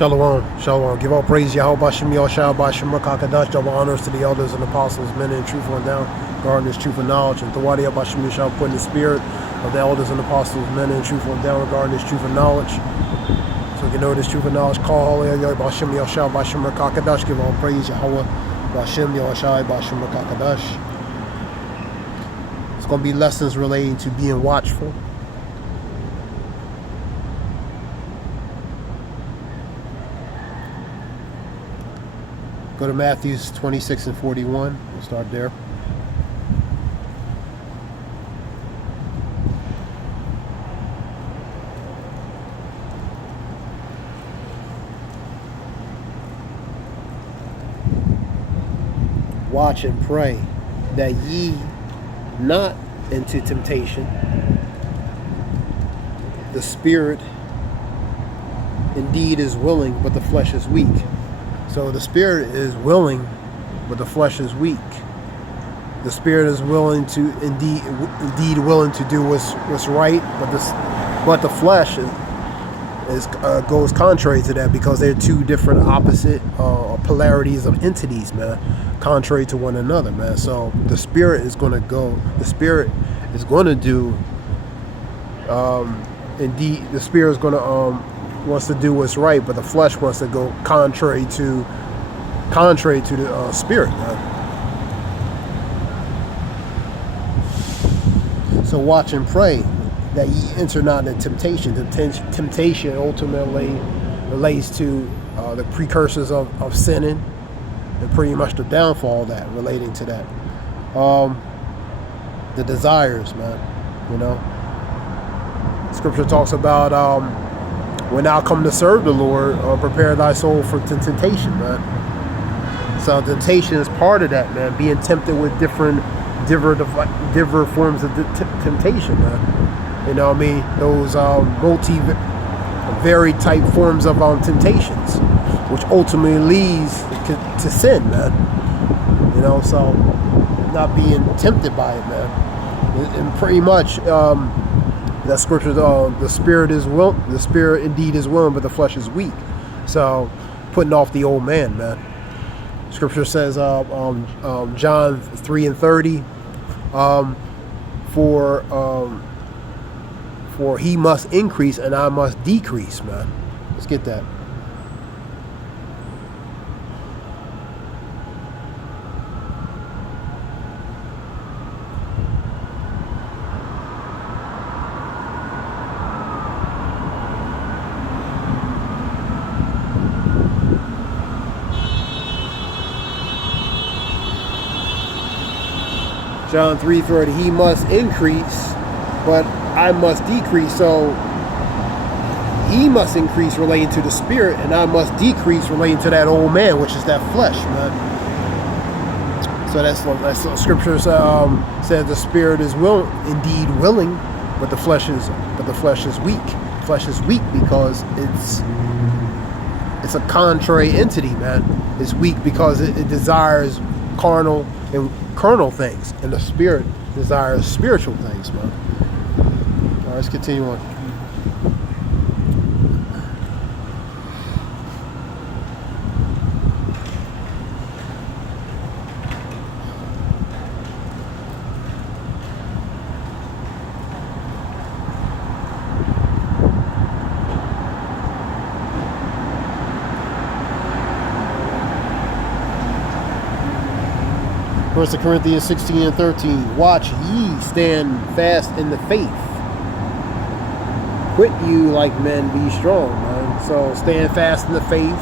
Shalom, shalom. Give all praise, Yahweh Bashem Yoshua Bashem Rakakadash. Double honors to the elders and apostles, men in truth and down, guarding this truth and knowledge. And Thawadi Bashem Yoshua, put in the spirit of the elders and apostles, men in truth and down, regarding this truth and knowledge. So we can know this truth and knowledge. Call Yahweh Bashem Yoshua Bashem Rakakadash. Give all praise, Yahweh Bashem Yoshua Bashem Rakakadash. It's going to be lessons relating to being watchful. Go to Matthew 26 and 41. We'll start there. Watch and pray that ye not into temptation. The spirit indeed is willing, but the flesh is weak. So the spirit is willing, but the flesh is weak. The spirit is willing to indeed willing to do what's right, but the flesh goes contrary to that, because they're two different opposite polarities of entities, man, contrary to one another, man. So the spirit is going to go. The spirit is going to do. Indeed, the spirit is going to wants to do what's right, but the flesh wants to go contrary to the spirit, man. So watch and pray that ye enter not into temptation. The temptation ultimately relates to the precursors of sinning, and pretty much the downfall of that, relating to that. The desires, man. You know, Scripture talks about when thou come to serve the Lord, prepare thy soul for temptation, man. So temptation is part of that, man. Being tempted with different forms of temptation, man. You know what I mean? Those varied type forms of temptations, which ultimately leads to sin, man. You know, so not being tempted by it, man. And pretty much, that scripture, the spirit indeed is willing, but the flesh is weak. So putting off the old man, man. Scripture says, John 3 and 30, for he must increase and I must decrease, man. Let's get that. John 3:30, he must increase, but I must decrease. So he must increase relating to the spirit, and I must decrease relating to that old man, which is that flesh, man. So that's what Scripture says. The spirit is indeed willing, but the flesh is weak. The flesh is weak because it's a contrary entity, man. It's weak because it desires carnal things, and the spirit desires spiritual things, man. All right, let's continue on. First Corinthians 16 and 13. Watch ye, stand fast in the faith. Quit you like men, be strong, man. So stand fast in the faith.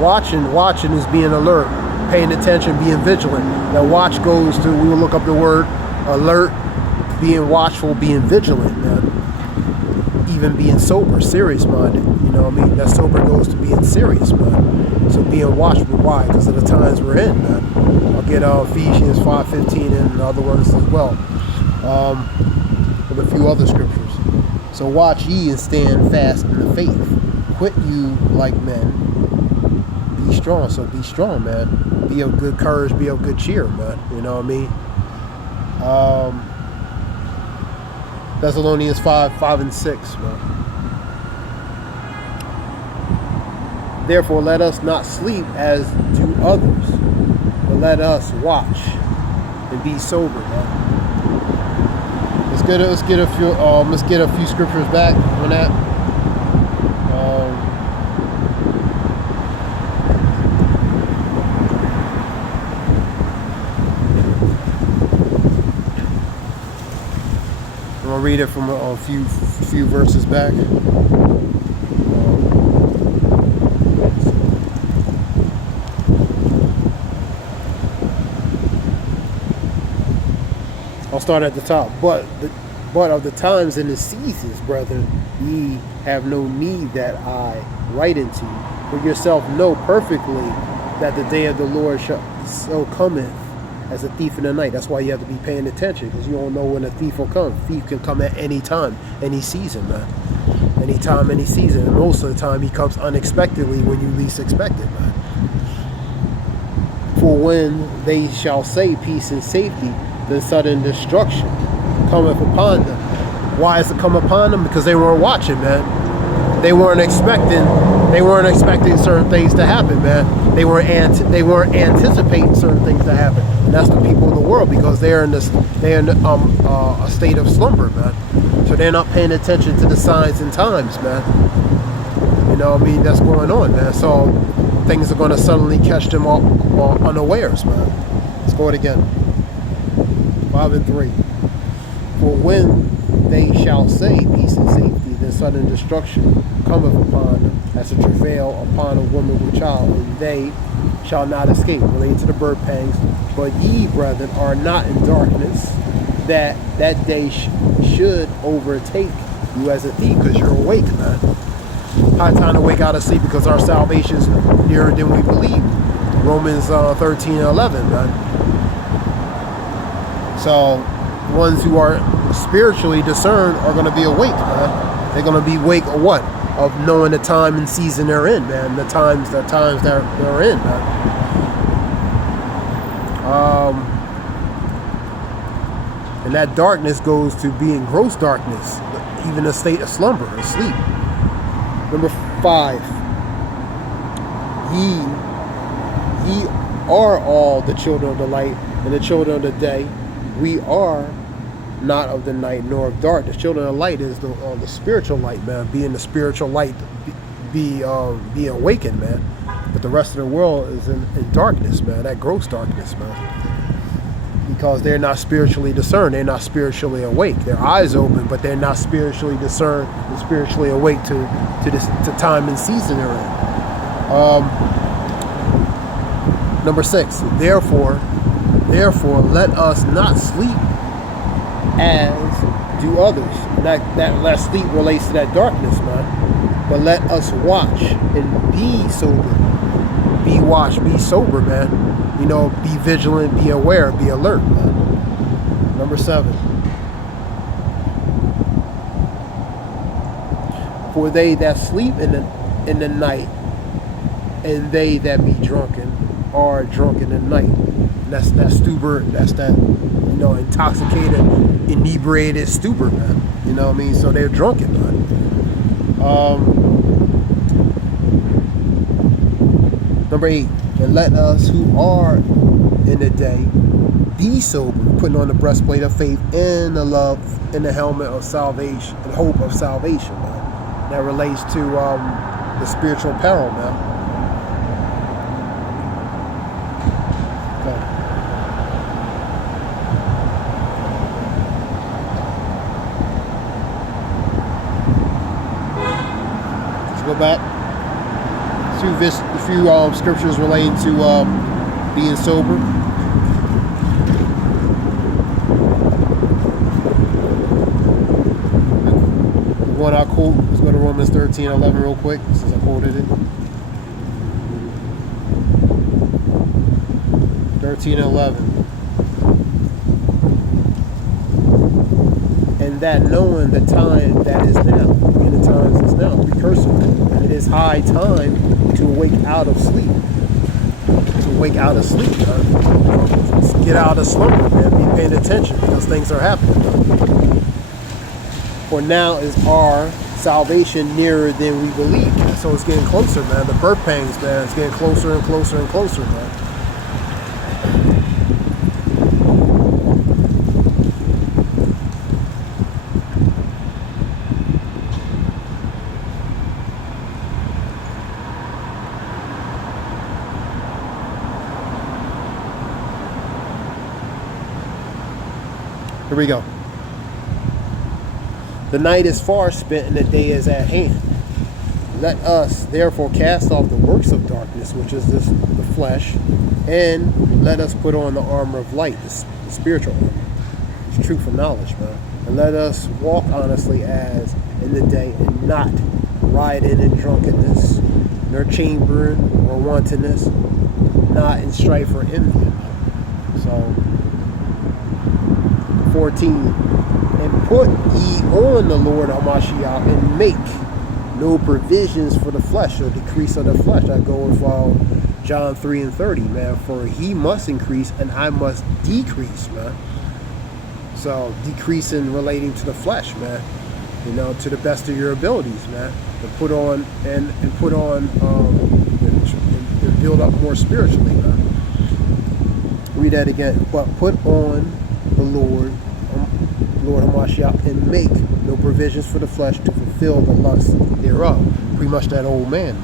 Watching is being alert, paying attention, being vigilant. That watch goes to, we will look up the word alert, being watchful, being vigilant, man. Even being sober, serious minded. You know what I mean? That sober goes to being serious, man. So being watchful, why? Because of the times we're in, man. I'll get Ephesians 5:15 and other ones as well, with a few other scriptures. So watch ye and stand fast in the faith. Quit you like men. Be strong. So be strong, man. Be of good courage. Be of good cheer, man. You know what I mean? Thessalonians 5:5 and 6, man. Therefore, let us not sleep as do others, but let us watch and be sober, man. Let's get a few scriptures back on that. I'm gonna read it from a few verses back. I'll start at the top. But of the times and the seasons, brethren, ye have no need that I write unto you. For yourself know perfectly that the day of the Lord so cometh as a thief in the night. That's why you have to be paying attention, because you don't know when a thief will come. Thief can come at any time, any season, man. Any time, any season. And most of the time he comes unexpectedly when you least expect it, man. For when they shall say peace and safety, then sudden destruction cometh upon them. Why is it come upon them? Because they weren't watching, man. They weren't expecting certain things to happen, man. They weren't anticipating certain things to happen. And that's the people of the world, because they're in a state of slumber, man. So they're not paying attention to the signs and times, man. You know what I mean? That's going on, man. So things are going to suddenly catch them all unawares, man. Let's go it again. 5 and 3. For when they shall say peace and safety, then sudden destruction cometh upon them as a travail upon a woman with child, and they shall not escape. Relating to the birth pangs. But ye, brethren, are not in darkness, that day should overtake you as a thief, because you're awake, man. High time to wake out of sleep, because our salvation is nearer than we believe. Romans 13 and 11, man. So ones who are spiritually discerned are going to be awake, man. They're going to be awake of what? Of knowing the time and season they're in, man. The times that they're in, man. And that darkness goes to being gross darkness, even a state of slumber or sleep. Number 5. Ye are all the children of the light and the children of the day. We are not of the night nor of darkness. Children of light is the spiritual light, man. Being the spiritual light, be awakened, man. But the rest of the world is in darkness, man. That gross darkness, man. Because they're not spiritually discerned. They're not spiritually awake. Their eyes open, but they're not spiritually discerned and spiritually awake to time and season they're in. Number 6. Therefore, let us not sleep as do others. That sleep relates to that darkness, man. But let us watch and be sober. Be watch, be sober, man. You know, be vigilant, be aware, be alert, man. Number 7. For they that sleep in the night, and they that be drunken are drunk in the night. That's that stupor. That's that, intoxicated, inebriated stupor, man. You know what I mean? So they're drunken, man. Number 8. And let us who are in the day be sober, putting on the breastplate of faith and the love and the helmet of salvation and hope of salvation, man. That relates to the spiritual peril, man. Go back. A few scriptures relating to being sober. The one I quote, let's go to Romans 13:11 real quick, since I quoted it. 13:11. And that knowing the time that is now, and the times is now, precursor. It is high time to awake out of sleep. To wake out of sleep, man. Get out of slumber, man. Be paying attention, because things are happening, man. For now is our salvation nearer than we believe. So it's getting closer, man. The birth pangs, man, it's getting closer and closer and closer, man. Here we go. The night is far spent and the day is at hand. Let us therefore cast off the works of darkness, which is the flesh, and let us put on the armor of light, the spiritual armor. It's truth and knowledge, man. And let us walk honestly as in the day, and not rioting in drunkenness, nor chambering or wantonness, not in strife or envy. So 14, and put ye on the Lord Hamashiach, and make no provisions for the flesh, or decrease of the flesh. I go with John 3 and 30, man. For he must increase and I must decrease, man. So decreasing relating to the flesh, man. You know, to the best of your abilities, man. To put on and put on and build up more spiritually, man. Read that again. But put on the Lord Hamashiach, and make no provisions for the flesh to fulfill the lust thereof. Pretty much that old man,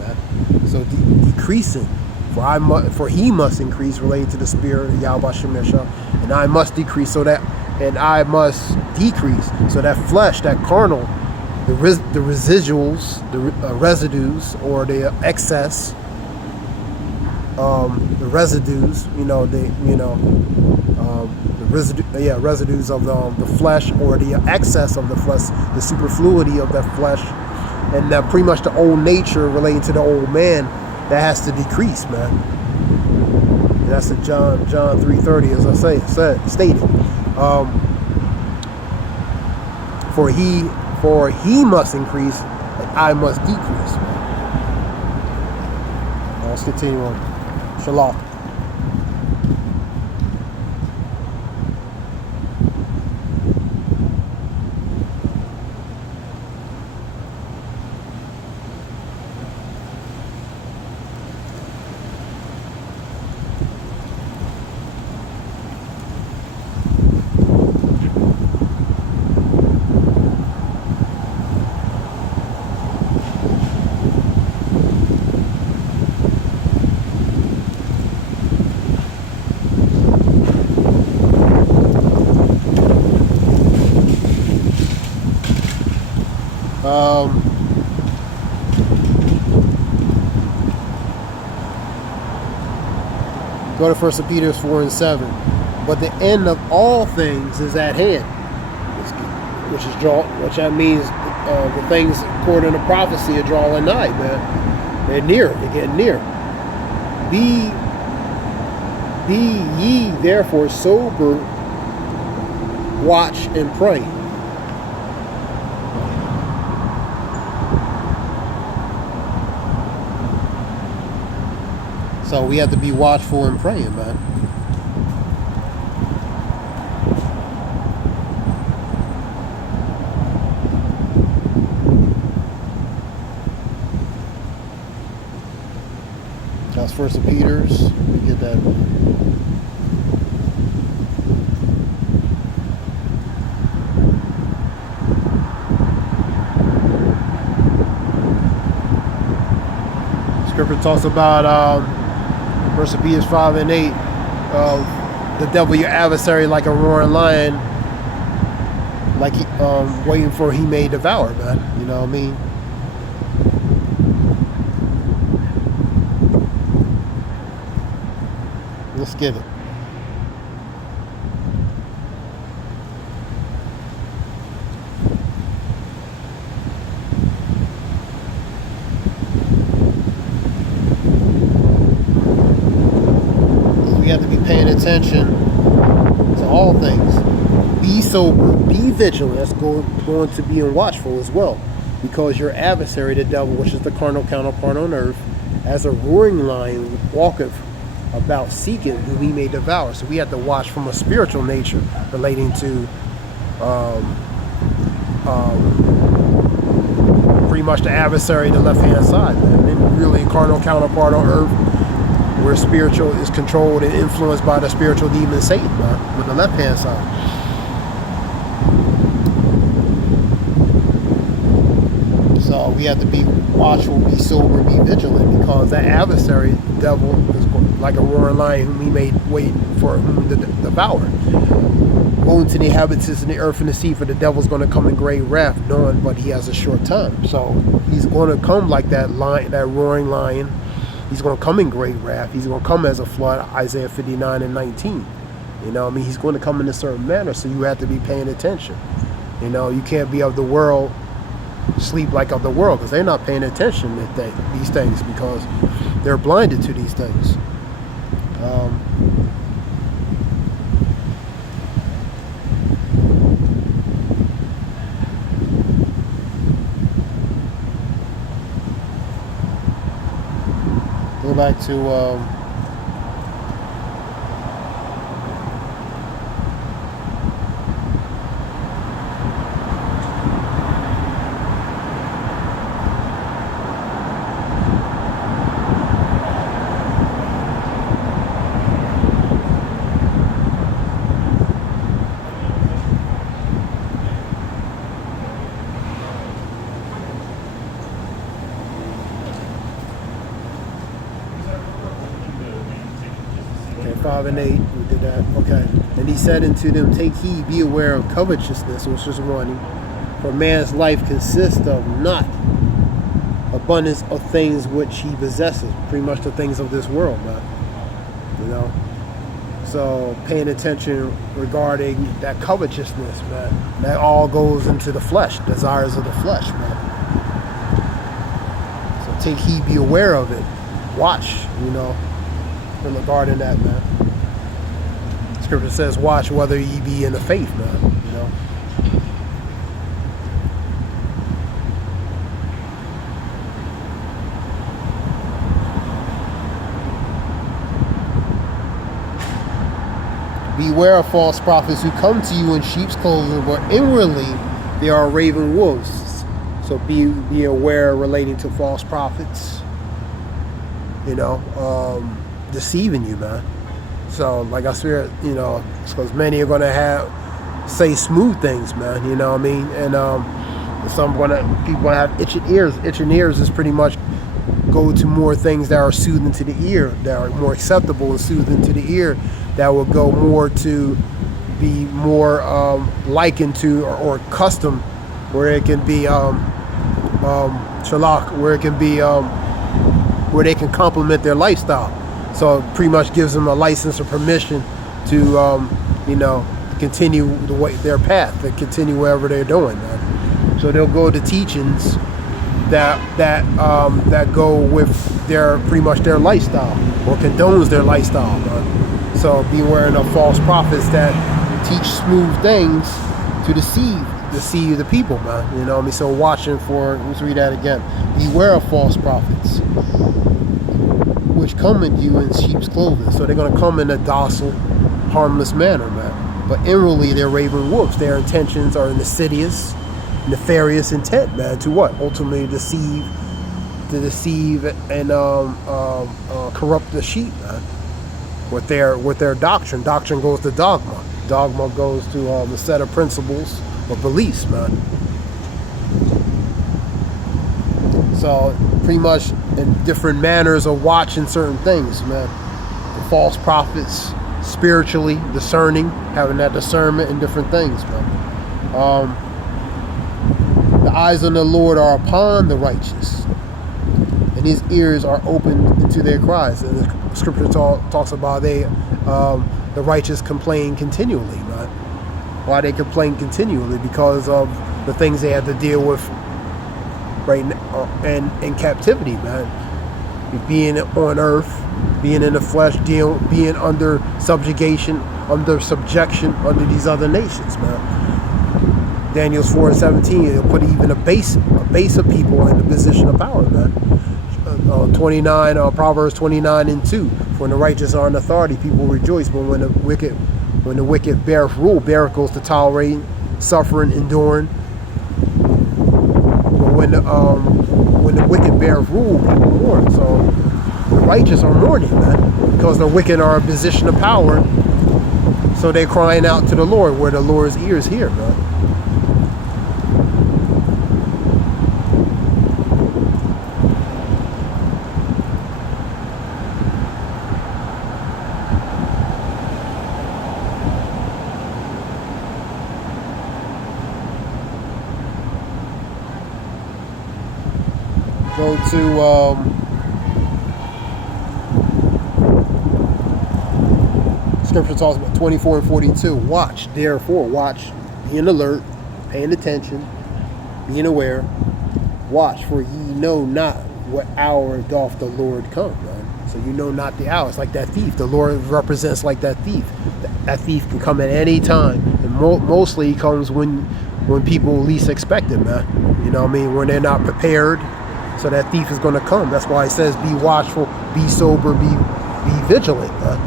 So decreasing, for he must increase, related to the spirit of Yahweh Shemeshah, and I must decrease, and I must decrease, so that flesh, that carnal, the residuals, the residues, or the excess, the residues, residues of the flesh, or the excess of the flesh, the superfluity of that flesh, and that pretty much the old nature relating to the old man, that has to decrease, man. And that's in John 3:30, as I stated. For he must increase, and I must decrease, man. Now let's continue on. Shalom. Go to 1 Peter 4 and 7. But the end of all things is at hand, which that means the things according to prophecy are drawing nigh, man. They're near. They're getting near. Be ye therefore sober, watch and pray. So we have to be watchful and praying, man. That's 1 Peter's. Let me get that. Scripture talks about 1 Peter 5 and 8, the devil, your adversary, like a roaring lion, like waiting for he may devour, man. You know what I mean? Let's get it. We have to be paying attention to all things. Be sober, be vigilant. That's going to be watchful as well, because your adversary, the devil, which is the carnal counterpart on earth, as a roaring lion walketh about seeking whom he may devour. So we have to watch from a spiritual nature relating to pretty pretty much the adversary, the left-hand side, man. And really carnal counterpart on earth, where spiritual is controlled and influenced by the spiritual demon Satan, man, with the left-hand side. So we have to be watchful, be sober, be vigilant, because that adversary, the devil, is like a roaring lion whom he made wait for whom to devour. Woe to the inhabitants of the earth and the sea, for the devil's going to come in great wrath, knowing but he has a short time. So he's going to come like that lion, that roaring lion. He's going to come in great wrath. He's going to come as a flood, Isaiah 59 and 19. You know what I mean? He's going to come in a certain manner, so you have to be paying attention. You know, you can't be of the world, sleep like of the world, because they're not paying attention to these things, because they're blinded to these things. Go back to okay, 5 and 8, we did that. Okay. And he said unto them, take heed, be aware of covetousness, which is warning. For man's life consists of not abundance of things which he possesses. Pretty much the things of this world, man. You know? So paying attention regarding that covetousness, man. That all goes into the flesh, desires of the flesh, man. So take heed, be aware of it. Watch, you know, regarding that, man. Scripture says, watch whether ye be in the faith, man, you know. Beware of false prophets who come to you in sheep's clothing, but inwardly they are raven wolves. So be aware relating to false prophets, you know, deceiving you, man. So like I said, you know, because many are going to say smooth things, man, you know what I mean? And people going to have itching ears. Itching ears is pretty much go to more things that are soothing to the ear, that are more acceptable and soothing to the ear, that will go more to be more likened to or custom, where it can be shalak, where it can be where they can complement their lifestyle. So it pretty much gives them a license or permission to you know, continue their path, to continue wherever they're doing, man. So they'll go to teachings that go with their pretty much their lifestyle, or condones their lifestyle, man. So beware of false prophets that teach smooth things to deceive the people, man. You know what I mean? So watching for, let's read that again. Beware of false prophets, which come at you in sheep's clothing. So they're going to come in a docile, harmless manner, man. But inwardly, they're raven wolves. Their intentions are insidious, nefarious intent, man. To what? Ultimately, deceive and corrupt the sheep, man. With their doctrine. Doctrine goes to dogma. Dogma goes to a set of principles or beliefs, man. So pretty much in different manners of watching certain things, man. The false prophets, spiritually discerning, having that discernment in different things, man. The eyes of the Lord are upon the righteous, and his ears are open to their cries. And the scripture talks about the righteous complain continually, man. Why they complain continually? Because of the things they have to deal with right now and in captivity, man. Being on earth, being in the flesh, being under subjection under these other nations, man. Daniel's 4:17, it'll put even a base of people in the position of power, man. 29, Proverbs 29:2. For when the righteous are in authority, people rejoice. But when the wicked beareth rule, beareth goes to tolerating, suffering, enduring. But when the wicked bear rule, people mourn. So the righteous are mourning, man, because the wicked are in a position of power. So they're crying out to the Lord, where the Lord's ears hear, man. Go to Scripture talks about 24 and 42. Watch, therefore, watch, being alert, paying attention, being aware. Watch, for ye know not what hour doth the Lord come, man. So you know not the hour. It's like that thief. The Lord represents like that thief. That thief can come at any time, and mostly he comes when people least expect it, man. You know what I mean? When they're not prepared. So that thief is going to come. That's why it says, be watchful, be sober, be vigilant, man.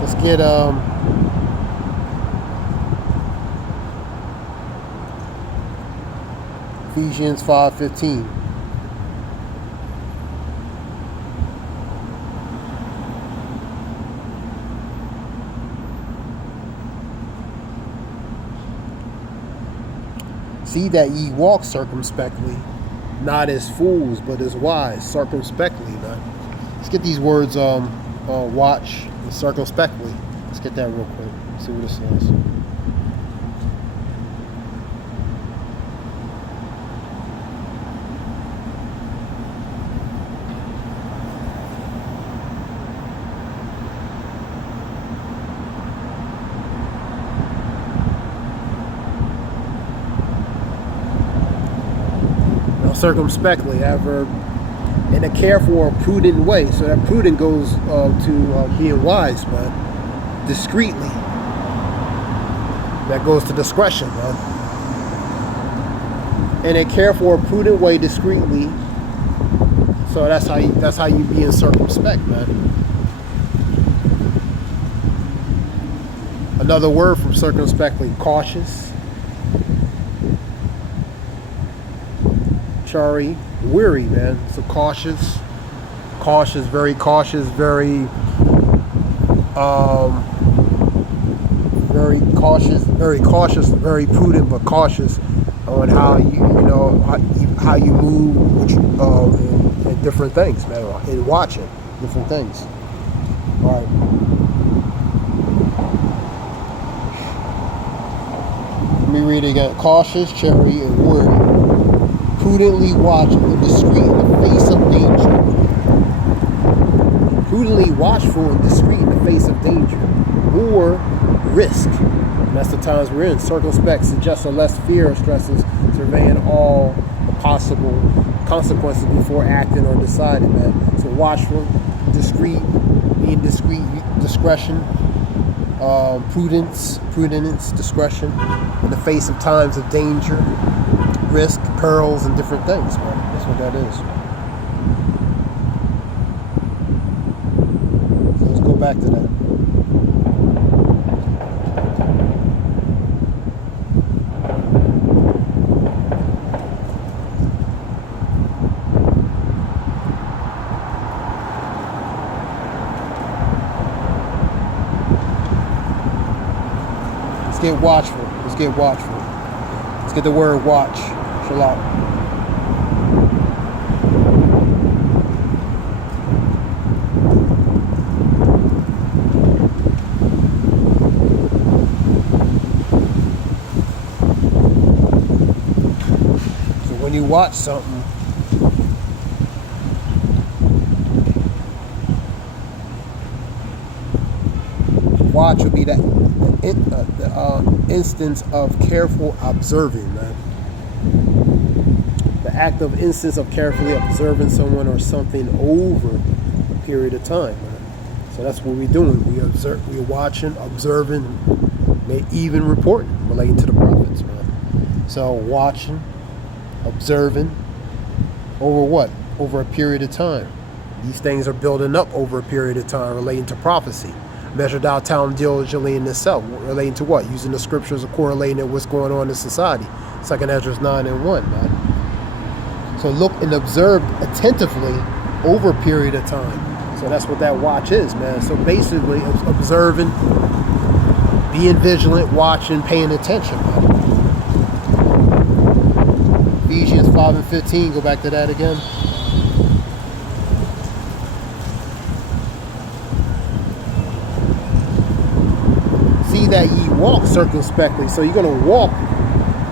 Let's get Ephesians 5:15. See that ye walk circumspectly, not as fools, but as wise, circumspectly, man. Let's get these words, watch and circumspectly. Let's get that real quick. See what it says. Circumspectly, adverb, in a careful or prudent way. So that prudent goes to being wise, man. Discreetly. That goes to discretion, man. In a careful or prudent way, discreetly. So that's how you be in circumspect, man. Another word from circumspectly, cautious. Weary, man. So cautious, very cautious, very prudent, but cautious on how how you move and different things, man, and watching different things. All right. Let me read it again. Cautious, chary, and weary. Prudently watchful and discreet in the face of danger. Prudently watchful and discreet in the face of danger. Or risk. And that's the times we're in. Circumspect suggests a less fear of stresses, surveying all the possible consequences before acting or deciding, man. So watchful, discreet, being discreet, discretion, prudence, discretion in the face of times of danger, risk, perils, and different things, man. That's what that is. So let's go back to that. Let's get watchful. Let's get watchful. Let's get the word watch. Shalom. So when you watch something, watch would be that instance of careful observing, man. The act of instance of carefully observing someone or something over a period of time, man. So that's what we're doing. We're watching, observing, and even reporting, relating to the prophets, man. So watching, observing, over what? Over a period of time. These things are building up over a period of time relating to prophecy. Measure thou time diligently in itself. Relating to what? Using the scriptures of correlating to what's going on in society. 2nd Ezra 9:1, man. So look and observe attentively over a period of time. So that's what that watch is, man. So basically, observing, being vigilant, watching, paying attention, man. Ephesians 5:15, go back to that again. See that ye walk circumspectly. So you're going to walk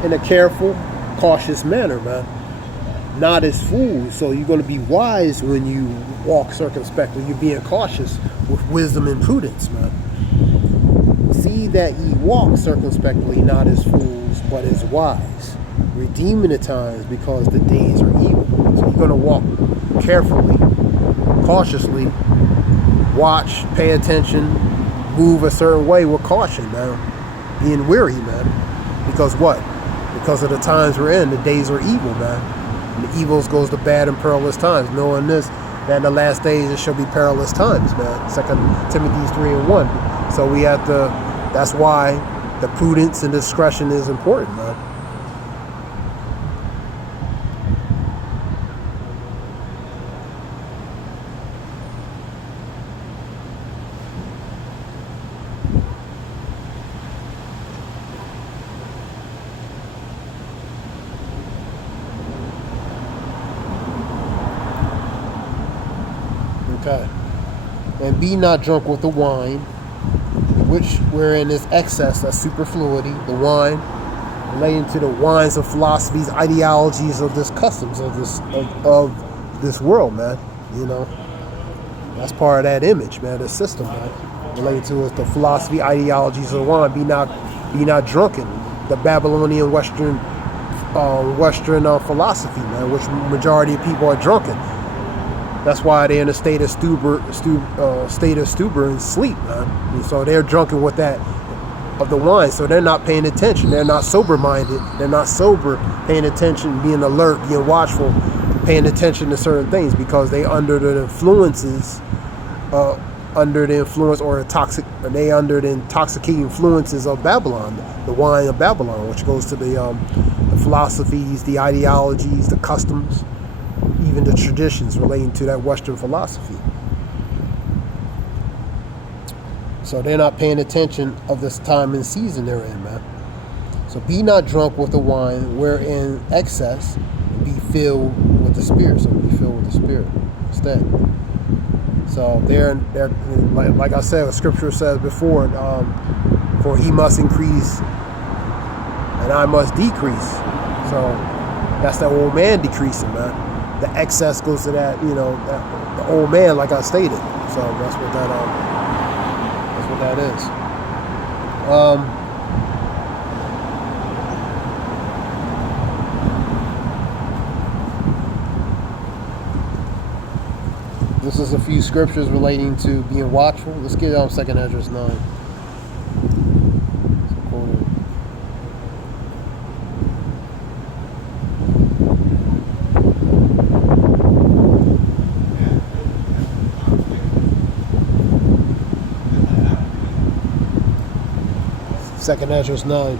in a careful, cautious manner, man. Not as fools. So you're going to be wise when you walk circumspectly. You're being cautious with wisdom and prudence, man. See that ye walk circumspectly, not as fools, but as wise, redeeming the times, because the days are evil. So you're going to walk carefully, cautiously, watch, pay attention, move a certain way with caution, man. Being weary, man. Because what? Because of the times we're in, the days are evil, man. And the evils goes to bad and perilous times. Knowing this, that in the last days it shall be perilous times, man. 2 Timothy 3:1. So we have to, that's why the prudence and discretion is important, man. Okay. And be not drunk with the wine, which wherein is excess, that's superfluity, the wine, relating to the wines of philosophies, ideologies of this customs of this world, man. You know, that's part of that image, man, the system, man. Relating to is the philosophy, ideologies of the wine. Be not drunken. The Babylonian Western philosophy, man, which majority of people are drunken. That's why they're in a state of stupor and sleep, man. And so they're drunken with that of the wine. So they're not paying attention. They're not sober-minded. They're not sober, paying attention, being alert, being watchful, paying attention to certain things, because they under the influences, or under the intoxicating influences of Babylon, the wine of Babylon, which goes to the philosophies, the ideologies, the customs, even the traditions relating to that Western philosophy. So they're not paying attention of this time and season they're in, man. So be not drunk with the wine, wherein excess, be filled with the Spirit. So be filled with the Spirit instead. So they're like I said, the scripture says before, for he must increase and I must decrease. So that's that old man decreasing, man. The excess goes to that, you know, the old man, like I stated. So that's what that is. This is a few scriptures relating to being watchful. Let's get on 2nd Ezra 9. Second Ezra 9.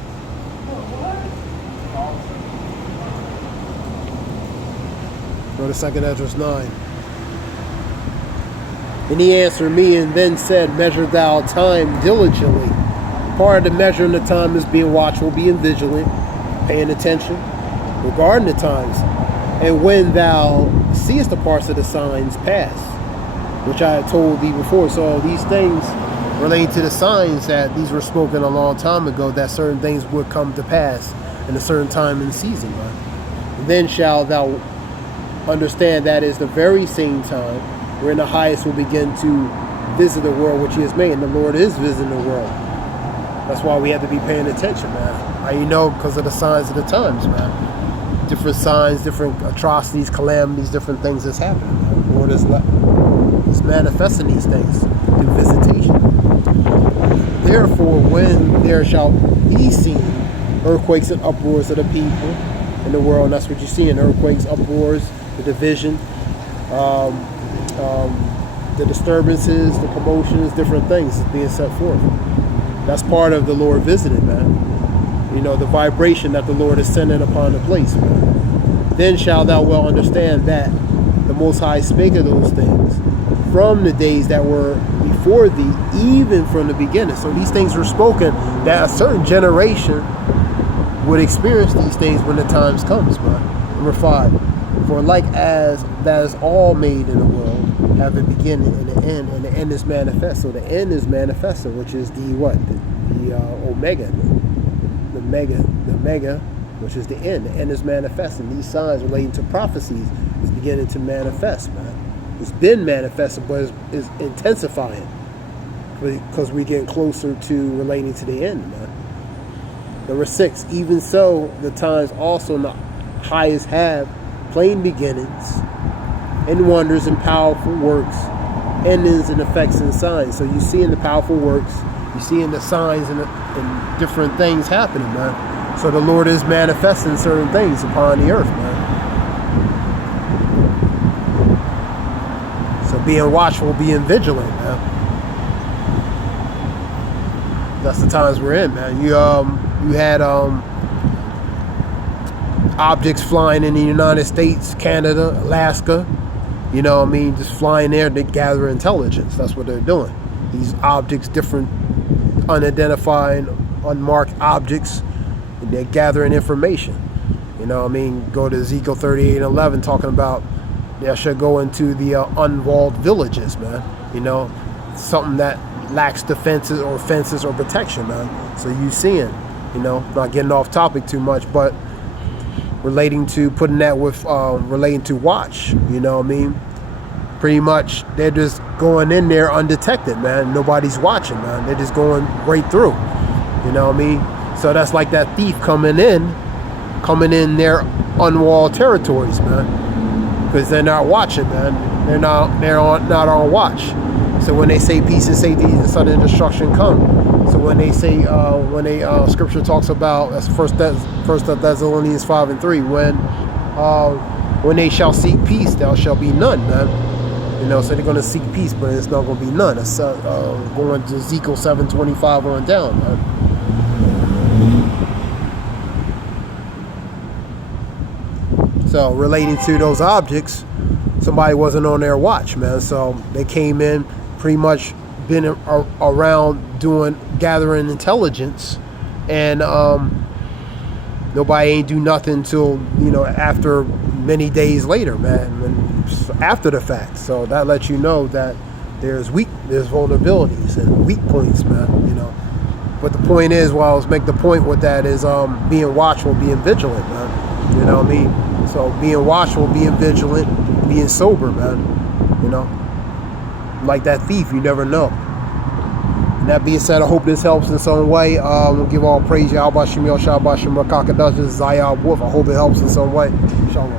Go to 2nd Ezra 9. And he answered me and then said, measure thou time diligently. Part of the measuring the time is being watchful, being vigilant, paying attention, regarding the times. And when thou seest the parts of the signs pass, which I had told thee before. So these things relating to the signs, that these were spoken a long time ago, that certain things would come to pass in a certain time and season, right? Then shalt thou understand that is the very same time wherein the highest will begin to visit the world which he has made. And the Lord is visiting the world. That's why we have to be paying attention, man. How you know? Because of the signs of the times, man. Different signs, different atrocities, calamities, different things that's happening, man. The Lord is manifesting these things in visitation. Therefore, when there shall be seen earthquakes and uproars of the people in the world, and that's what you see in earthquakes, uproars, the division, the disturbances, the commotions, different things is being set forth. That's part of the Lord visited, man. You know, the vibration that the Lord is sending upon the place, man. Then shalt thou well understand that the Most High spake of those things from the days that were before thee, even from the beginning. So these things were spoken that a certain generation would experience these things when the times comes, man. Number 5, for like as that is all made in the world have a beginning and an end is manifest. So the end is manifested, which is the what? The omega, the mega, which is the end. The end is manifesting. These signs relating to prophecies is beginning to manifest, man. It's been manifested, but it's intensifying because we're getting closer to relating to the end, man. Number 6, even so, the times also in the highest have plain beginnings and wonders and powerful works, endings and effects and signs. So you see in the powerful works, you see in the signs and different things happening, man. So the Lord is manifesting certain things upon the earth, man. So being watchful, being vigilant, man. That's the times we're in, man. You had objects flying in the United States, Canada, Alaska. You know what I mean? Just flying there to gather intelligence. That's what they're doing. These objects, different unidentified, unmarked objects, and they're gathering information. You know what I mean? Go to Ezekiel 38:11, talking about they should go into the unwalled villages, man. You know, something that lacks defenses or fences or protection, man. So you seeing, you know, not getting off topic too much, but relating to putting that with relating to watch, you know what I mean? Pretty much they're just going in there undetected, man. Nobody's watching, man. They're just going right through, you know what I mean? So that's like that thief coming in their unwalled territories, man, because they're not watching, man. They're not on watch. So when they say peace and safety and sudden destruction come. So when they say scripture talks about, that's First Thessalonians 5:3, when they shall seek peace, there shall be none, man. You know, so they're going to seek peace, but it's not going to be none. It's going to Ezekiel 7:25 on down, man. So relating to those objects, somebody wasn't on their watch, man. So they came in, pretty much been around gathering intelligence, and nobody ain't do nothing until, you know, after many days later, man, and after the fact. So that lets you know that there's vulnerabilities and weak points, man, you know. But the point is, well, let's make the point with that is being watchful, being vigilant, man. You know what I mean? So being watchful, being vigilant, being sober, man, you know. Like that thief, you never know. And that being said, I hope this helps in some way. We'll give all praise. Yahweh Shem Yel Shabbat Shem Rakakadash. This is Zayah Wolf. I hope it helps in some way. Shalom.